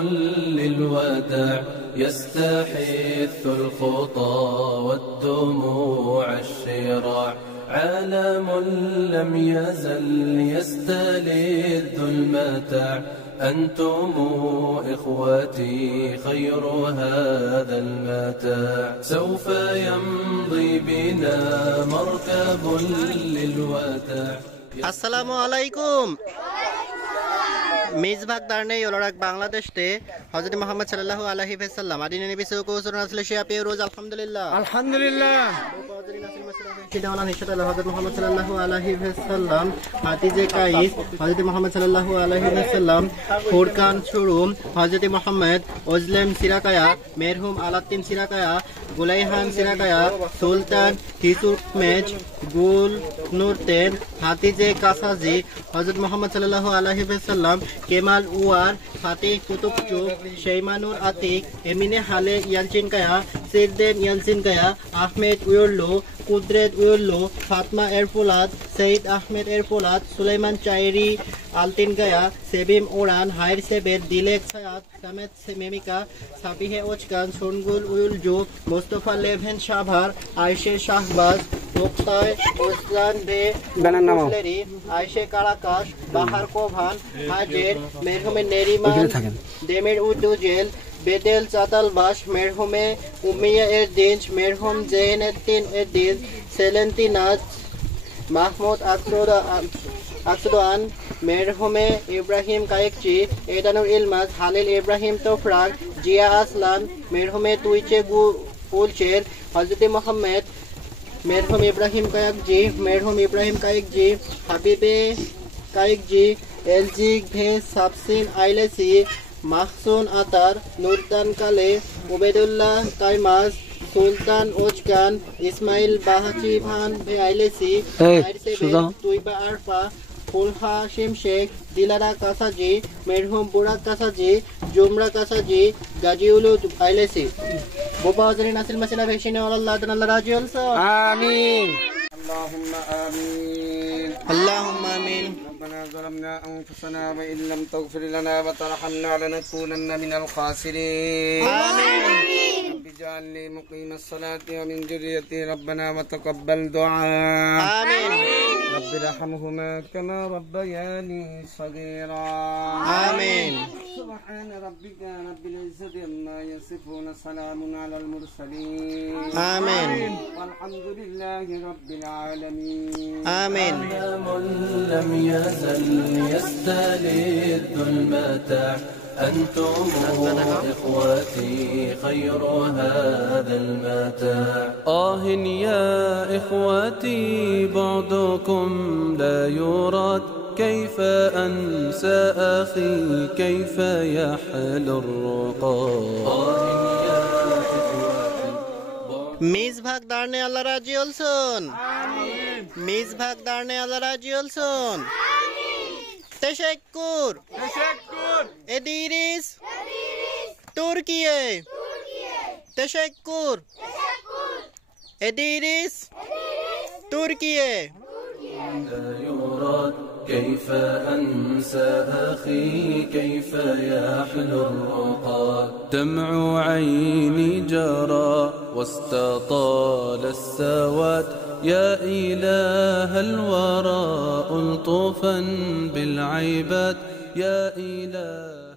للوداع يستحث الخطى والدموع الشراع عالم لم يزل يستلذ المتاع أنتم إخوتي خير هذا المتاع سوف يمضي بنا مركب للوداع আসসালামু আলাইকুম মিজবাগ দারনে ইউরোরাক বাংলাদেশ তে হযরত মুহাম্মদ সাল্লাল্লাহু আলাইহি ওয়াসাল্লাম আদিনে নবী সাল্লাল্লাহু আলাইহি ওয়াসাল্লাম পে রোজ আলহামদুলিল্লাহ আলহামদুলিল্লাহ হযরত মুহাম্মদ সাল্লাল্লাহু আলাইহি ওয়াসাল্লাম হাদিজে কাইস হযরত মুহাম্মদ সাল্লাল্লাহু আলাইহি ওয়াসাল্লাম ফুরকান শুরুম হযরত মুহাম্মদ ওজলেম সিরাকায়া মেরহুম আলাতিন সিরাকায়া গুলাইহান সিরাকায়া সুলতান হিসুকমেজ গুল নুরতেন হাতিজে কাসাজি হযরত মুহাম্মদ সাল্লাল্লাহু আলাইহি ওয়াসাল্লাম কেমাল উয়ার ফাতিহ কুতুবচু শেইমানুর আতিক এমিনে হালে ইয়ানচিনকায়া সিরদেন ইয়ানচিনকায়া আহমেদ উয়ুল্লু কুদরেত উয়ুল্লু ফাতমা এরফুলাত সঈদ আহমেদ এরফুলাত সুলাইমান চাইরি আলতিন গায়া সেবিম ওরান হাইর সেবের দিলেক সায়াদ সামেদ মেমিকা সাবিহে ওচকান সোনগুল উয়ুলজু মোস্তফা লেভেন শাভার আয়েশে শাহবাজ মুক্তায় ওসলান বে মুসলেরি আয়েশে কারাকাশ বাহার কোভান হাজের মেরহুমে নেরিমান দেমির উদ্দুজেল বেদেল চাতালবাস মেরহুমে উমিয়া এর দিন মেরহুম জেনেদ্দিন এর দিন সেলেন্তিনাজ মাহমুদ আকসুদান মেরহুমে ইব্রাহিম কায়েকচি এদানুর ইলমাজ হালিল ইব্রাহিম তোফরাক জিয়া আসলান মেরহুমে তুইচে উলচের হযরত মুহাম্মদ মেরহুম ইব্রাহিম কায়েকজি হাবিবে কায়েকজি এলজি ভে সাবসিন আইলেসি মাহসুন আতার নুরদান কালে ওবেদুল্লাহ কাইমাজ সুলতান ওজকান ইসমাইল বাহাচি ভান ভে আইলেসি তুইবা আরফা ফুলহা শিম শেখ দিলারা কাসাজি মেরহুম বুড়া কাসাজি জুমরা কাসাজি গাজিউল আইলেসি বোবা হজরিন আসিল মাসিলা ভেশিনে আল্লাহ তাআলা রাজি হলসো আমিন اللهم آمين اللهم آمين ربنا ظلمنا أنفسنا وإن لم تغفر لنا وترحمنا لنكونن من الخاسرين آمين رب اجعلني مقيم الصلاة ومن ذريتي ربنا وتقبل دعاء آمين رب ارحمهما كما ربياني صغيرا آمين سبحان ربك رب العزة عما يصفون سلام على المرسلين آمين والحمد لله رب العالمين آمين لم يزل يستلذ المتاع أنتم إخوتي خير هذا المتاع يا إخوتي بعدكم لا يراد كيف أنسى أخي كيف يحلو الرقاد মিজভাগ দারনে আল্লাহ রাজি হলসন আমিন মিজভাগ দারনে আল্লাহ রাজি হলসন আমিন তেশাক্কুর এদিরিস তুর্কিয়ে তেশাক্কুর এদিরিস তুর্কিয়ে لا يراد كيف أنسى أخي كيف يحلو الرقاد دمع عيني جرى واستطال السواد يا إله الورى ألطفا بالعباد يا إله